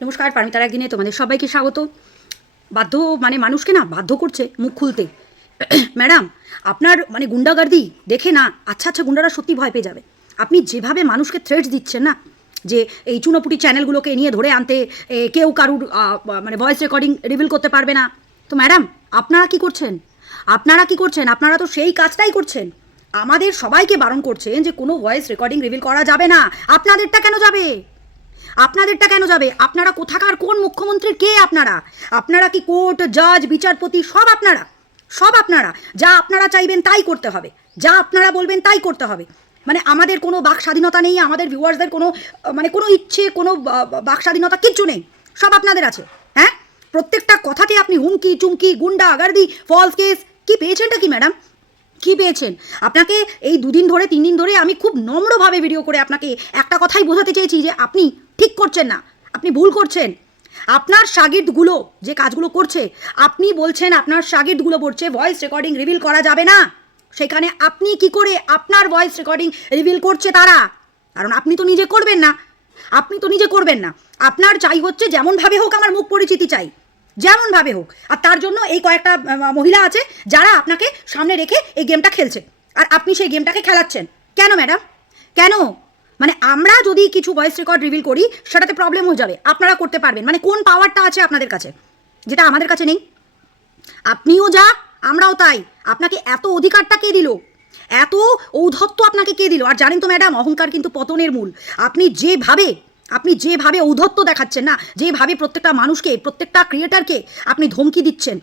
নমস্কার পারমিতার একদিনে তোমাদের সবাইকে স্বাগত। বাধ্য মানে মানুষকে না বাধ্য করছে মুখ খুলতে। ম্যাডাম, আপনার মানে গুন্ডাগার্দি দেখে না আচ্ছা আচ্ছা গুন্ডারা সত্যি ভয় পেয়ে যাবে। আপনি যেভাবে মানুষকে থ্রেটস দিচ্ছেন না, যে এই চুনোপুটি চ্যানেলগুলোকে নিয়ে ধরে আনতে কেউ কারুর মানে ভয়েস রেকর্ডিং রিভিল করতে পারবে না। তো ম্যাডাম, আপনারা কি করছেন? আপনারা কি করছেন? আপনারা তো সেই কাজটাই করছেন। আমাদের সবাইকে বারণ করছেন যে কোনো ভয়েস রেকর্ডিং রিভিল করা যাবে না। আপনাদেরটা কেন যাবে? আপনাদেরটা কেন যাবে? আপনারা কোথাকার? কোন মুখ্যমন্ত্রীর কে আপনারা? আপনারা কি কোর্ট, জাজ, বিচারপতি, সব আপনারা। সব আপনারা। যা আপনারা চাইবেন তাই করতে হবে। যা আপনারা বলবেন তাই করতে হবে। মানে আমাদের কোনো বাক স্বাধীনতা নেই, আমাদের ভিউয়ার্সদের কোনো মানে কোনো ইচ্ছে, কোনো বাক স্বাধীনতা কিচ্ছু নেই। সব আপনাদের আছে। হ্যাঁ? প্রত্যেকটা কথাতে আপনি হুমকি, চুমকি, গুন্ডা গার্দি ফলস কেস কি পেয়েছেনটা কি ম্যাডাম কি পেয়েছেন? আপনাকে এই দুদিন ধরে, তিন দিন ধরে আমি খুব নম্রভাবে ভিডিও করে আপনাকে একটা কথাই বোঝাতে চেয়েছি যে আপনি করছেন না, আপনি ভুল করছেন। আপনার শাগির্দগুলো যে কাজগুলো করছে, আপনি বলছেন আপনার শাগির্দগুলো বলছে ভয়েস রেকর্ডিং রিভিল করা যাবে না। সেখানে আপনি কি করে আপনার ভয়েস রেকর্ডিং রিভিল করছে তারা? কারণ আপনি তো নিজে করবেন না। আপনি তো নিজে করবেন না। আপনার চাই হচ্ছে যেমনভাবে হোক আমার মুখ পরিচিতি চাই। যেমনভাবে হোক। আর তার জন্য এই কয়েকটা মহিলা আছে যারা আপনাকে সামনে রেখে এই গেমটা খেলছে। আর আপনি সেই গেমটাকে খেলাচ্ছেন। কেন ম্যাডাম কেন? মানে আমরা যদি কিছু ভয়েস রেকর্ড রিভিল করি, সেটাতে প্রবলেম হয়ে যাবে। আপনারা করতে পারবেন। মানে কোন পাওয়ারটা আছে আপনাদের কাছে? যেটা আমাদের কাছে নেই। আপনিও যা, আমরাও তাই। আপনাকে এত অধিকারটা কে দিল? এত ঔদ্ধত্য আপনাকে কে দিল? আর জানেন তো ম্যাডাম, অহংকার কিন্তু পতনের মূল। আপনি যেভাবে আপনি যেভাবে ঔদ্ধত্য দেখাচ্ছেন না, যেভাবে প্রত্যেকটা মানুষকে, প্রত্যেকটা ক্রিয়েটারকে আপনি ধমকি দিচ্ছেন,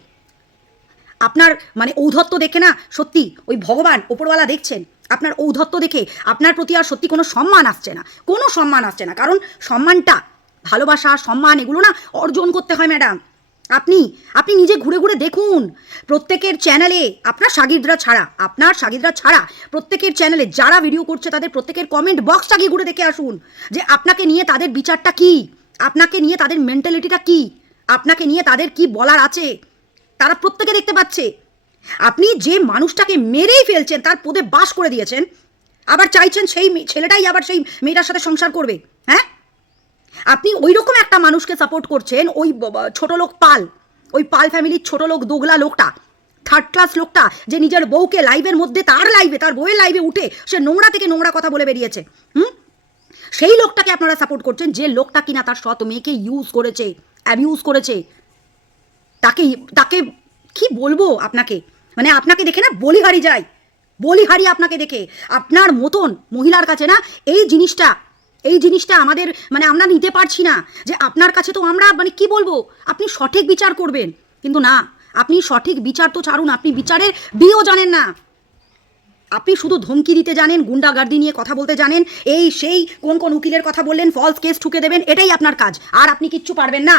আপনার মানে ঔদ্ধত্য দেখে না সত্যি ওই ভগবান ওপরওয়ালা দেখছেন। আপনার ঔদ্ধত্য দেখে আপনার প্রতি আর সত্যি কোনো সম্মান আসছে না। কোনো সম্মান আসছে না। কারণ সম্মানটা, ভালোবাসা, সম্মান, এগুলো না অর্জন করতে হয়, ম্যাডাম। আপনি আপনি নিজে ঘুরে ঘুরে দেখুন। প্রত্যেকের চ্যানেলে আপনার সাগিদরা ছাড়া, আপনার সাগিদরা ছাড়া প্রত্যেকের চ্যানেলে যারা ভিডিও করছে, তাদের প্রত্যেকের কমেন্ট বক্সটা গিয়ে ঘুরে দেখে আসুন। যে আপনাকে নিয়ে তাদের বিচারটা কি? আপনাকে নিয়ে তাদের মেন্টালিটিটা কি? আপনাকে নিয়ে তাদের কি বলার আছে? তারা প্রত্যেকে দেখতে পাচ্ছে। আপনি যে মানুষটাকে মেরেই ফেলছেন, তার পদে বাস করে দিয়েছেন, আবার চাইছেন সেই ছেলেটাই আবার সেই মেয়েটার সাথে সংসার করবে হ্যাঁ? আপনি ওই রকম একটা মানুষকে সাপোর্ট করছেন, ওই ছোট লোক পাল, ওই পাল ফ্যামিলির ছোট লোক, দোগলা লোকটা থার্ড ক্লাস লোকটা, যে নিজের বউকে লাইভের মধ্যে তার লাইভে তার বউয়ের লাইভে উঠে সে নোংরা থেকে নোংরা কথা বলে বেরিয়েছে, হুম? সেই লোকটাকে আপনারা সাপোর্ট করছেন, যে লোকটা কিনা তার সৎ মেয়েকে ইউজ করেছে অ্যাবিউজ করেছে, তাকে তাকে কি বলব আপনাকে? মানে আপনাকে দেখে না, বলিহারি যায় বলিহারি আপনাকে দেখে। আপনার মতন মহিলার কাছে না, এই জিনিসটা এই জিনিসটা আমাদের মানে আমরা নিতে পারছি না। যে আপনার কাছে তো আমরা মানে কি বলব, আপনি সঠিক বিচার করবেন। কিন্তু না, আপনি সঠিক বিচার তো ছাড়ুন, আপনি বিচারের বিও জানেন না। আপনি শুধু ধমকি দিতে জানেন, গুন্ডাগার্দি নিয়ে কথা বলতে জানেন, এই সেই কোন কোন উকিলের কথা বললেন ফলস কেস ঠুকে দেবেন, এটাই আপনার কাজ। আর আপনি কিচ্ছু পারবেন না।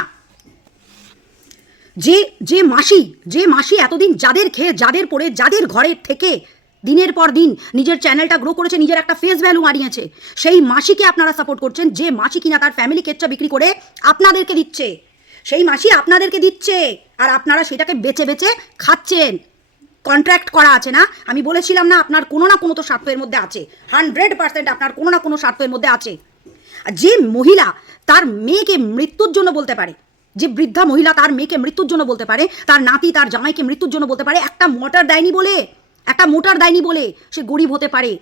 যে যে মাসি যে মাসি এতদিন যাদের খেয়ে, যাদের পড়ে, যাদের ঘরে থেকে দিনের পর দিন নিজের চ্যানেলটা গ্রো করেছে, নিজের একটা ফেস ভ্যালু বানিয়েছে সেই মাসিকে আপনারা সাপোর্ট করছেন, যে মাসি কিনা তার ফ্যামিলি কেচ্চা বিক্রি করে আপনাদেরকে দিচ্ছে। সেই মাসি আপনাদেরকে দিচ্ছে, আর আপনারা সেটাকে বেচে বেচে খাচ্ছেন। কন্ট্রাক্ট করা আছে না? আমি বলেছিলাম না, আপনার কোনো না কোনো তো স্বার্থের মধ্যে আছে। হান্ড্রেড পার্সেন্ট আপনার কোনো না কোনো স্বার্থের মধ্যে আছে। যে মহিলা তার মেয়েকে মৃত্যুর জন্য বলতে পারে যে বৃদ্ধা মহিলা তার মেয়েকে মৃত্যুর জন্য বলতে পারে, তার নাতি, তার জামাইকে মৃত্যুর জন্য বলতে পারে, একটা মোটর দেয়নি বলে, একটা মোটর দেয়নি বলে সে গরিব হতে পারে।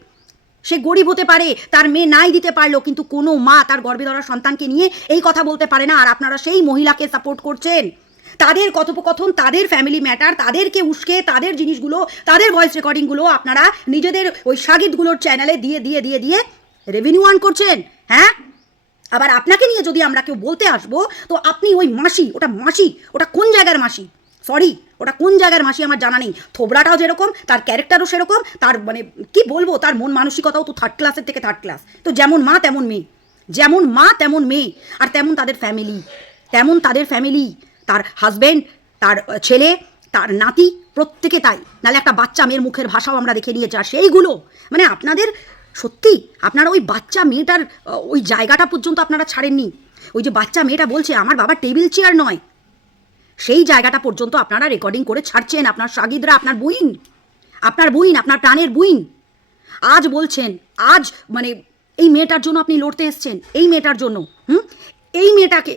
সে গরিব হতে পারে, তার মেয়ে নাই দিতে পারল কিন্তু কোনো মা তার গর্ভে ধরা সন্তানকে নিয়ে এই কথা বলতে পারে না, আর আপনারা সেই মহিলাকে সাপোর্ট করছেন। তাদের কথোপকথন, তাদের ফ্যামিলি ম্যাটার তাদেরকে উস্কে, তাদের জিনিসগুলো, তাদের ভয়েস রেকর্ডিংগুলো আপনারা নিজেদের ওই সাগিদগুলোর চ্যানেলে দিয়ে দিয়ে দিয়ে দিয়ে রেভিনিউ আর্ন করছেন হ্যাঁ? আবার আপনাকে নিয়ে যদি আমরা কেউ বলতে আসব, তো আপনি ওই মাসি, ওটা মাসি, ওটা কোন জায়গার মাসি? সরি ওটা কোন জায়গার মাসি আমার জানা নেই। থোবড়াটাও যেরকম, তার ক্যারেক্টারও সেরকম, তার মানে কি বলব, তার মন মানসিকতাও তো থার্ড ক্লাসের থেকে থার্ড ক্লাস তো যেমন মা, তেমন মেয়ে। যেমন মা, তেমন মেয়ে। আর তেমন তাদের ফ্যামিলি তেমন তাদের ফ্যামিলি তার হাজবেন্ড তার ছেলে, তার নাতি, প্রত্যেকে তাই। নাহলে একটা বাচ্চা মেয়ের মুখের ভাষাও আমরা দেখে নিয়েছি আর সেইগুলো। মানে আপনাদের সত্যি? আপনারা ওই বাচ্চা মেয়েটার ওই জায়গাটা পর্যন্ত আপনারা ছাড়েননি? ওই যে বাচ্চা মেয়েটা বলছে, আমার বাবা টেবিল চেয়ার নয়। সেই জায়গাটা পর্যন্ত আপনারা রেকর্ডিং করে ছাড়ছেন আপনার সাগিদরা, আপনার বুইন। আপনার বুইন, আপনার প্রাণের বুইন। আজ বলছেন, আজ মানে এই মেয়েটার জন্য আপনি লড়তে এসছেন, এই মেয়েটার জন্য, হুম? এই মেয়েটাকে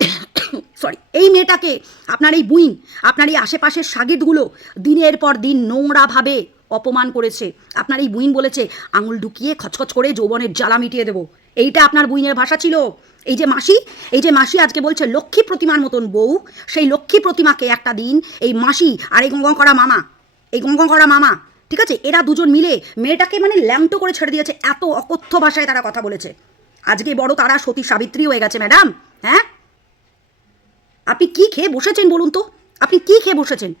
সরি এই মেয়েটাকে আপনার এই বুইং আপনার এই আশেপাশের সাগিদগুলো দিনের পর দিন নোংরাভাবে অপমান করেছে। আপনার এই বুইন বলেছে, আঙুল ঢুকিয়ে খচখচ করে যৌবনের জ্বালা মিটিয়ে দেবো। এইটা আপনার বুইনের ভাষা ছিল। এই যে মাসি, এই যে মাসি আজকে বলছে, লক্ষ্মী প্রতিমার মতন বউ, সেই লক্ষ্মী প্রতিমাকে একটা দিন এই মাসি আর এই গঙ্গা করা মামা, এই গঙ্গা করা মামা, ঠিক আছে? এরা দুজন মিলে মেয়েটাকে মানে ল্যাংটো করে ছেড়ে দিয়েছে, এত অকথ্য ভাষায় তারা কথা বলেছে। আজকে বড় তারা সতী সাবিত্রী হয়ে গেছে, ম্যাডাম হ্যাঁ? আপনি কি খেয়ে বসেছেন বলুন তো? আপনি কি খেয়ে বসেছেন?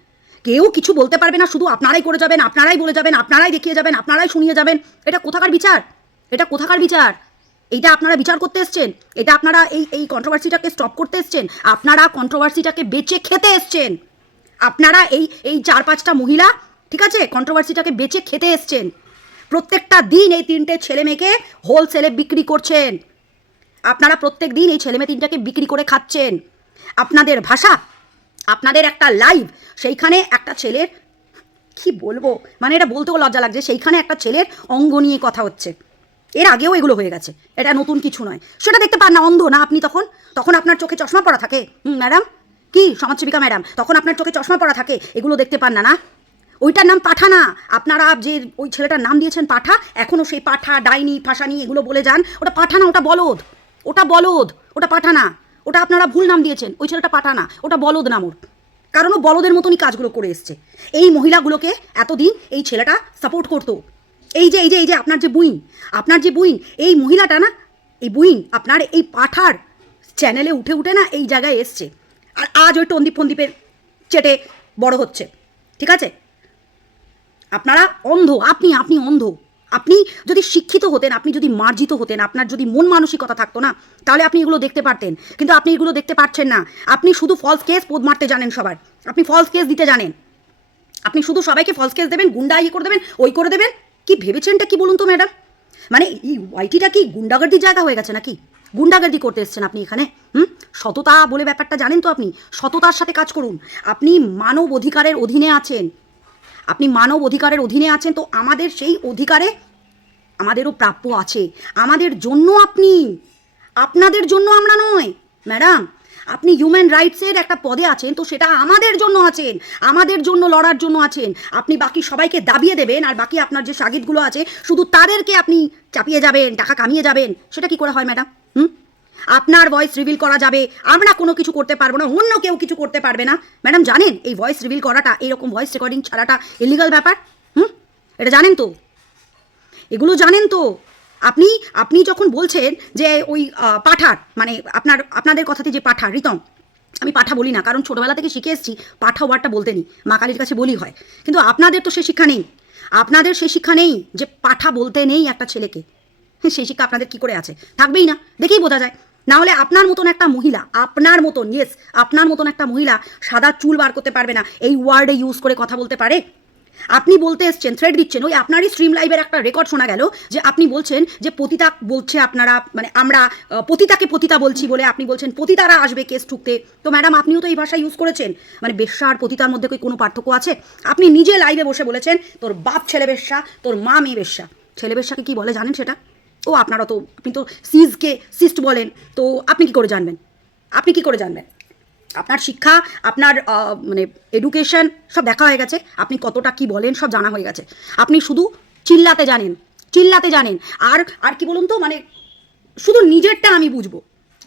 কেউ কিছু বলতে পারবে না, শুধু আপনারাই করে যাবেন, আপনারাই বলে যাবেন, আপনারাই দেখিয়ে যাবেন, আপনারাই শুনিয়ে যাবেন। এটা কোথাকার বিচার? এটা কোথাকার বিচার? এইটা আপনারা বিচার করতে এসছেন? এটা আপনারা এই এই কন্ট্রোভার্সিটাকে স্টপ করতে এসছেন? আপনারা কন্ট্রোভার্সিটাকে বেচে খেতে এসছেন? আপনারা এই এই চার পাঁচটা মহিলা, ঠিক আছে কন্ট্রোভার্সিটাকে বেচে খেতে এসছেন? প্রত্যেকটা দিন এই তিনটে ছেলে মেয়েকে হোলসেলে বিক্রি করছেন। আপনারা প্রত্যেক দিন এই ছেলে মেয়ে তিনটাকে বিক্রি করে খাচ্ছেন। আপনাদের ভাষা আপনাদের একটা লাইভ সেইখানে একটা ছেলের, কি বলব? মানে এটা বলতেও লজ্জা লাগছে, সেইখানে একটা ছেলের অঙ্গ নিয়ে কথা হচ্ছে। এর আগেও এগুলো হয়ে গেছে, এটা নতুন কিছু নয়। সেটা দেখতে পান না, অন্ধ না আপনি তখন? তখন আপনার চোখে চশমা পড়া থাকে। হুম ম্যাডাম কি, সমাজসেবিকা ম্যাডাম তখন আপনার চোখে চশমা পড়া থাকে, এগুলো দেখতে পান না না? ওইটার নাম পাঠানা আপনারা যে ওই ছেলেটার নাম দিয়েছেন পাঠা এখনও সেই পাঠা, ডাইনি, ফাঁসানি, এগুলো বলে যান। ওটা পাঠানা ওটা বলদ। ওটা বলদ, ওটা পাঠানা ওটা আপনারা ভুল নাম দিয়েছেন, ওই ছেলেটা পাঠানা, ওটা বলদ নাম ওর কারণ ও বলদের মতনই কাজগুলো করে এসছে। এই মহিলাগুলোকে এতদিন এই ছেলেটা সাপোর্ট করতো। এই যে এই যে এই যে, আপনার যে বুইন, আপনার যে বুইন, এই মহিলাটা না, এই বুইন আপনার এই পাঠার চ্যানেলে উঠে উঠে না এই জায়গায় এসছে। আর আজ ওই টন্দীপ ফন্দীপের চেটে বড় হচ্ছে। ঠিক আছে? আপনারা অন্ধ, আপনি আপনি অন্ধ। আপনি যদি শিক্ষিত হতেন, আপনি যদি মার্জিত হতেন, আপনার যদি মন মানসিকতা থাকতো না, তাহলে আপনি এগুলো দেখতে পারতেন। কিন্তু আপনি এগুলো দেখতে পাচ্ছেন না। আপনি শুধু ফলস কেস পোদ মারতে জানেন সবার। আপনি ফলস কেস দিতে জানেন। আপনি শুধু সবাইকে ফলস কেস দেবেন, গুন্ডা ইয়ে করে দেবেন, ওই করে দেবেন। কি ভেবেছেনটা কি বলুন তো, ম্যাডাম? মানে এই ওয়াইটিটা কি গুন্ডাগার্দির জায়গা হয়ে গেছে নাকি? গুন্ডাগার্দি করতে এসছেন আপনি এখানে, হুম? সততা বলে ব্যাপারটা জানেন তো আপনি? সততার সাথে কাজ করুন। আপনি মানব অধিকারের অধীনে আছেন। আপনি মানব অধিকারের অধীনে আছেন, তো আমাদের সেই অধিকারে আমাদেরও প্রাপ্য আছে। আমাদের জন্য আপনি। আপনাদের জন্য আমরা নয়। ম্যাডাম, আপনি হিউম্যান রাইটসের একটা পদে আছেন, তো সেটা আমাদের জন্য আছেন। আমাদের জন্য লড়ার জন্য আছেন। আপনি বাকি সবাইকে দাবিয়ে দেবেন, আর বাকি আপনার যে সাগিদগুলো আছে, শুধু তাদেরকে আপনি চাপিয়ে যাবেন, টাকা কামিয়ে যাবেন। সেটা কি করে হয়, ম্যাডাম? হুম? আপনার ভয়েস রিভিল করা যাবে। আমরা কোনো কিছু করতে পারব না, অন্য কেউ কিছু করতে পারবে না। ম্যাডাম, জানেন এই ভয়েস রিভিল করাটা, এইরকম ভয়েস রেকর্ডিং ছাড়াটা ইলিগাল ব্যাপার? হুম? এটা জানেন তো? এগুলো জানেন তো? আপনি আপনি যখন বলছেন যে ওই পাঠার মানে আপনার, আপনাদের কথাতে যে পাঠা, রিতম, আমি পাঠা বলি না, কারণ ছোটোবেলা থেকে শিখে এসেছি, পাঠা ওয়ার্ডটা বলতে নেই, মা কালীর কাছে বলি হয়। কিন্তু আপনাদের তো সে শিক্ষা নেই। আপনাদের সে শিক্ষা নেই যে পাঠা বলতে নেই একটা ছেলেকে। সেই শিক্ষা আপনাদের কি করে আছে? থাকবেই না, দেখেই বোঝা যায়। না হলে আপনার মতন একটা মহিলা, আপনার মতন ইয়েস আপনার মতন একটা মহিলা সাদা চুল বার করতে পারবে না, এই ওয়ার্ডে ইউজ করে কথা বলতে পারে? আপনি বলতে এসছেন থ্রেড দিচ্ছেন, ওই আপনারই স্ট্রিম লাইভের একটা রেকর্ড শোনা গেল যে আপনি বলছেন যে পতিতা বলছে আপনারা মানে আমরা পতিতাকে পতিতা বলছি বলে আপনি বলছেন, পতিতারা আসবে কেস ঠুকতে। তো ম্যাডাম আপনিও তো এই ভাষা ইউজ করেছেন। মানে বেশ্যা আর পতিতার মধ্যে কোনো পার্থক্য আছে? আপনি নিজে লাইভে বসে বলেছেন, তোর বাপ ছেলে বেশ্যা, তোর মা মেয়ে বেশ্যা। ছেলে বেশ্যাকে কি বলে জানেন সেটা? ও আপনারা তো আপনি তো সিজকে, সিস্ট বলেন, তো আপনি কি করে জানবেন? আপনি কি করে জানবেন? আপনার শিক্ষা, আপনার মানে এডুকেশন সব দেখা হয়ে গেছে, আপনি কতটা কি বলেন সব জানা হয়ে গেছে। আপনি শুধু চিল্লাতে জানেন চিল্লাতে জানেন। আর আর কি বলুন তো মানে শুধু নিজেরটা আমি বুঝব।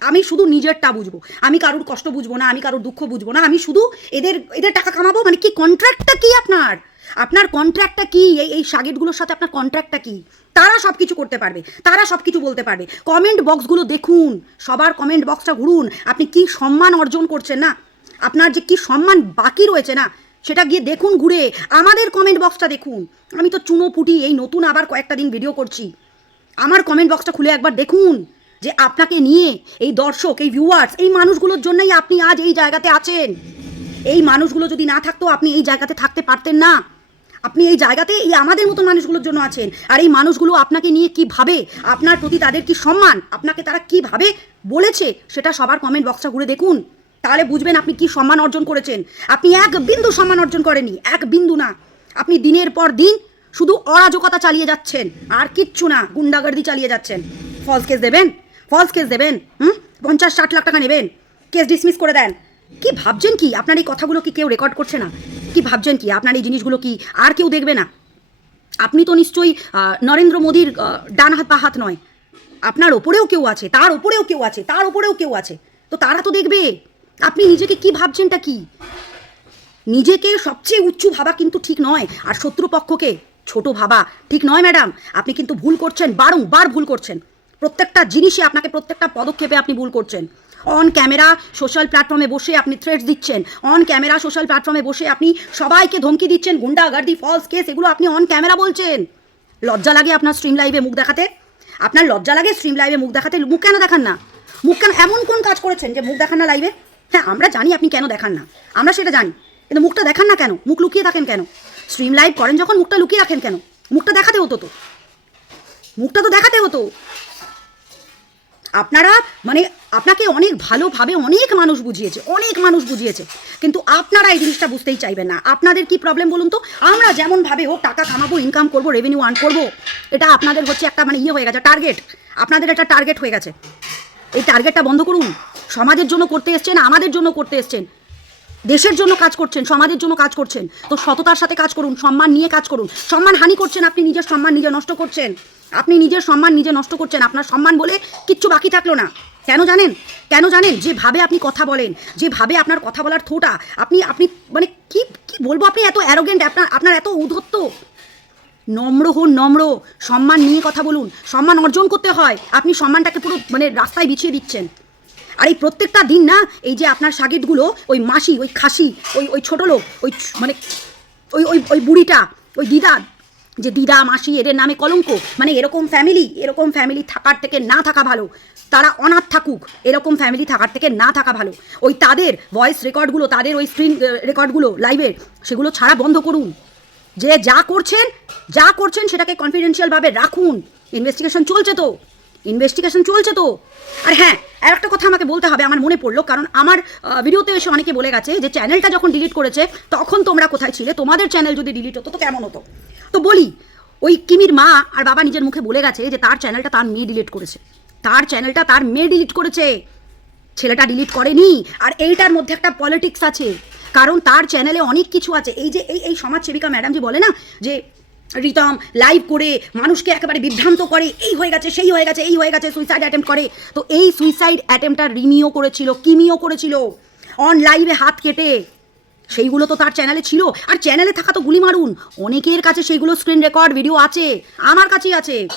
আমি শুধু নিজেরটা বুঝব। আমি কারোর কষ্ট বুঝব না, আমি কারোর দুঃখ বুঝব না, আমি শুধু এদের এদের টাকা কামাবো মানে কি কন্ট্রাক্টটা কি আপনার? আপনার কন্ট্রাক্টটা কি? এই এই সাগেটগুলোর সাথে আপনার কন্ট্রাক্টটা কি? তারা সব কিছু করতে পারবে, তারা সব কিছু বলতে পারবে। কমেন্ট বক্সগুলো দেখুন, সবার কমেন্ট বক্সটা ঘুরুন, আপনি কি সম্মান অর্জন করছেন না? আপনার যে কি সম্মান বাকি রয়েছে না, সেটা গিয়ে দেখুন ঘুরে, আমাদের কমেন্ট বক্সটা দেখুন। আমি তো চুনো পুটি, এই নতুন আবার কয়েকটা দিন ভিডিও করছি। আমার কমেন্ট বক্সটা খুলে একবার দেখুন, যে আপনাকে নিয়ে এই দর্শক, এই ভিউয়ার্স এই মানুষগুলোর জন্যই আপনি আজ এই জায়গাতে আছেন। এই মানুষগুলো যদি না থাকতো, আপনি এই জায়গাতে থাকতে পারতেন না। আপনি এই জায়গাতে এই আমাদের মতো মানুষগুলোর জন্য আছেন। আর এই মানুষগুলো আপনাকে নিয়ে কি ভাবে? আপনার প্রতি তাদের কি সম্মান? আপনাকে তারা কি ভাবে বলেছে? সেটা সবার কমেন্ট বক্সটা ঘুরে দেখুন। তাহলে বুঝবেন আপনি কি সম্মান অর্জন করেছেন। আপনি এক বিন্দু সম্মান অর্জন করেনি এক বিন্দু না। আপনি দিনের পর দিন শুধু অরাজকতা চালিয়ে যাচ্ছেন। আর কিচ্ছু না, গুন্ডাগার্দি চালিয়ে যাচ্ছেন। ফলস কেস দেবেন? ফলস কেস দেবেন? হুম? পঞ্চাশ, ষাট লাখ টাকা নেবেন। কেস ডিসমিস করে দেন। কি ভাবছেন কি? আপনার এই কথাগুলো কি কেউ রেকর্ড করছে না? কি ভাবছেন কি? আপনার এই জিনিসগুলো কি আর কেউ দেখবে না? আপনি তো নিশ্চয়ই নরেন্দ্র মোদীর ডান হাত বা হাত নয়। আপনার ওপরেও কেউ আছে, তার ওপরেও কেউ আছে, তার ওপরেও কেউ আছে। তো তারা তো দেখবে। আপনি নিজেকে কি ভাবছেনটা কি? নিজেকে সবচেয়ে উঁচু ভাবা কিন্তু ঠিক নয়, আর শত্রুপক্ষকে ছোট ভাবা ঠিক নয়, ম্যাডাম। আপনি কিন্তু ভুল করছেন, বারংবার ভুল করছেন। প্রত্যেকটা জিনিসে আপনাকে প্রত্যেকটা পদক্ষেপে আপনি ভুল করছেন। অন ক্যামেরা সোশ্যাল প্ল্যাটফর্মে বসে আপনি থ্রেটস দিচ্ছেন। অন ক্যামেরা সোশ্যাল প্ল্যাটফর্মে বসে আপনি সবাইকে ধমকি দিচ্ছেন। গুন্ডাগার্দি ফলস কেস এগুলো আপনি অন ক্যামেরা বলছেন। লজ্জা লাগে আপনার স্ট্রিম লাইভে মুখ দেখাতে? আপনার লজ্জা লাগে স্ট্রিম লাইভে মুখ দেখাতে? মুখ কেন দেখান না? মুখ কেন এমন কোন কাজ করেছেন যে মুখ দেখান না লাইভে হ্যাঁ আমরা জানি আপনি কেন দেখান না। আমরা সেটা জানি। কিন্তু মুখটা দেখান না কেন? মুখ লুকিয়ে থাকেন কেন? স্ট্রিম লাইভ করেন যখন, মুখটা লুকিয়ে রাখেন কেন? মুখটা দেখাতে হতো তো। মুখটা তো দেখাতে হতো। আপনারা মানে আপনাকে অনেক ভালোভাবে অনেক মানুষ বুঝিয়েছে, অনেক মানুষ বুঝিয়েছে। কিন্তু আপনারা এই জিনিসটা বুঝতেই চাইবেন না। আপনাদের কি প্রবলেম বলুন তো? আমরা যেমনভাবে হোক টাকা কামাবো ইনকাম করব রেভিনিউ আর্ন করব, এটা আপনাদের হচ্ছে একটা মানে ইয়ে হয়ে গেছে টার্গেট আপনাদের একটা টার্গেট হয়ে গেছে। এই টার্গেটটা বন্ধ করুন। সমাজের জন্য করতে এসছেন, আমাদের জন্য করতে এসছেন। দেশের জন্য কাজ করছেন, সমাজের জন্য কাজ করছেন। তো সততার সাথে কাজ করুন, সম্মান নিয়ে কাজ করুন। সম্মান হানি করছেন আপনি, নিজের সম্মান নিজে নষ্ট করছেন। আপনি নিজের সম্মান নিজে নষ্ট করছেন, আপনার সম্মান বলে কিচ্ছু বাকি থাকল না। কেন জানেন? কেন জানেন? যেভাবে আপনি কথা বলেন, যেভাবে আপনার কথা বলার থোটা, আপনি আপনি মানে কি কি বলব আপনি এত অ্যারোগেন্ট আপনার আপনার এত উদ্ধত্ত নম্র হন, নম্র। সম্মান নিয়ে কথা বলুন। সম্মান অর্জন করতে হয়। আপনি সম্মানটাকে পুরো মানে রাস্তায় বিছিয়ে দিচ্ছেন। আর এই প্রত্যেকটা দিন না, এই যে আপনার সাগিদগুলো ওই মাসি, ওই খাসি, ওই ওই ছোটো লোক, ওই মানে ওই ওই ওই বুড়িটা, ওই দিদা যে দিদা, মাসি, এদের নামে কলঙ্ক। মানে এরকম ফ্যামিলি এরকম ফ্যামিলি থাকার থেকে না থাকা ভালো। তারা অনাথ থাকুক, এরকম ফ্যামিলি থাকার থেকে না থাকা ভালো। ওই তাদের ভয়েস রেকর্ডগুলো তাদের ওই স্ক্রিন রেকর্ডগুলো লাইভের সেগুলো ছাড়া বন্ধ করুন। যে যা করছেন যা করছেন সেটাকে কনফিডেন্সিয়ালভাবে রাখুন। ইনভেস্টিগেশন চলছে তো। ইনভেস্টিগেশন চলছে তো। আর হ্যাঁ আর একটা কথা আমাকে বলতে হবে, আমার মনে পড়ল, কারণ আমার ভিডিওতে এসে অনেকে বলে গেছে যে চ্যানেলটা যখন ডিলিট করেছে, তখন তোমরা কোথায় ছিলে? তোমাদের চ্যানেল যদি ডিলিট হতো, তো কেমন হতো? তো বলি, ওই কিমির মা আর বাবা নিজের মুখে বলে গেছে যে তার চ্যানেলটা তার মেয়ে ডিলিট করেছে। তার চ্যানেলটা তার মেয়ে ডিলিট করেছে। ছেলেটা ডিলিট করেনি। আর এইটার মধ্যে একটা পলিটিক্স আছে। কারণ তার চ্যানেলে অনেক কিছু আছে। এই যে, এই এই সমাজসেবিকা ম্যাডাম যে বলে না, যে রিতম লাইভ করে মানুষকে একেবারে বিভ্রান্ত করে, এই হয়ে গেছে, সেই হয়ে গেছে, এই হয়ে গেছে সুইসাইড অ্যাটেম্প করে। তো এই সুইসাইড অ্যাটেম্পটা রিমিও করেছিল, কিমিও করেছিল? অন লাইভে হাত কেটে। সেইগুলো তো তার চ্যানেলে ছিল। আর চ্যানেলে থাকা তো গুলি মারুন। অনেকের কাছে সেইগুলো স্ক্রিন রেকর্ড ভিডিও আছে। আমার কাছেই আছে।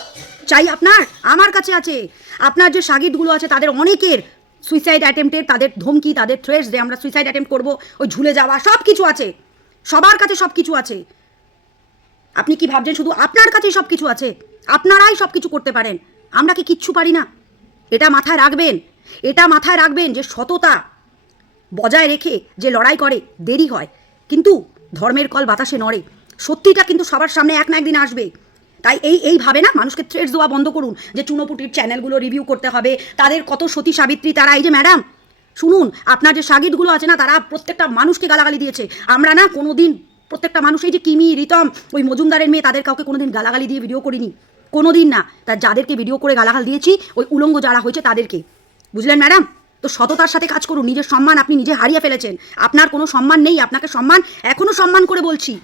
চাই আপনার? আমার কাছে আছে। আপনার যে সাগিদগুলো আছে, তাদের অনেকের সুইসাইড অ্যাটেম্পটের তাদের ধমকি, তাদের থ্রেস যে আমরা সুইসাইড অ্যাটেম্প করব, ওই ঝুলে যাওয়া সব কিছু আছে। সবার কাছে সব কিছু আছে। আপনি কি ভাবছেন শুধু আপনার কাছেই সব কিছু আছে? আপনারাই সব কিছু করতে পারেন। আমরা কি কিচ্ছু পারি না? এটা মাথায় রাখবেন। এটা মাথায় রাখবেন যে সততা বজায় রেখে যে লড়াই করে, দেরি হয়। কিন্তু ধর্মের কল বাতাসে নড়ে। সত্যিটা কিন্তু সবার সামনে এক না একদিন আসবে। তাই এই এইভাবে না মানুষকে থ্রেটস দেওয়া বন্ধ করুন যে চুনোপুটির চ্যানেলগুলো রিভিউ করতে হবে, তাদের কত সতী সাবিত্রী তারা, এই যে ম্যাডাম শুনুন, আপনার যে সাগিদগুলো আছে না, তারা প্রত্যেকটা মানুষকে গালাগালি দিয়েছে। আমরা না কোনো দিন প্রত্যেকটা মানুষ এই যে কিমি, রিতম, ওই মজুমদারের মেয়ে, তাদের কাউকে কোনোদিন গালাগালি দিয়ে ভিডিও করিনি। কোনো দিন না। তার যাদেরকে ভিডিও করে গালাগাল দিয়েছি, ওই উলঙ্গ যারা হয়েছে তাদেরকে। বুঝলেন ম্যাডাম তো সততার সাথে কাজ করুন, নিজের সম্মান আপনি নিজে হারিয়ে ফেলেছেন। আপনার কোনো সম্মান নেই, আপনাকে সম্মান এখনও সম্মান করে বলছি।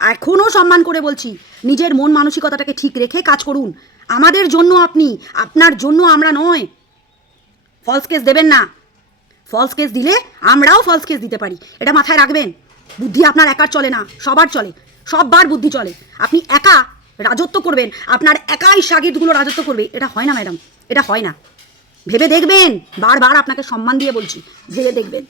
এখনও সম্মান করে বলছি। নিজের মন মানসিকতাটাকে ঠিক রেখে কাজ করুন। আমাদের জন্য আপনি, আপনার জন্য আমরা নয়। ফলস কেস দেবেন না। ফলস কেস দিলে আমরাও ফলস কেস দিতে পারি। এটা মাথায় রাখবেন। বুদ্ধি আপনার একার চলে না, সবার চলে, সববার বুদ্ধি চলে। আপনি একা রাজত্ব করবেন, আপনার একাই সাগিদগুলো রাজত্ব করবে, এটা হয় না, ম্যাডাম, এটা হয় না। ভেবে দেখবেন, বারবার আপনাকে সম্মান দিয়ে বলছি, ভেবে দেখবেন।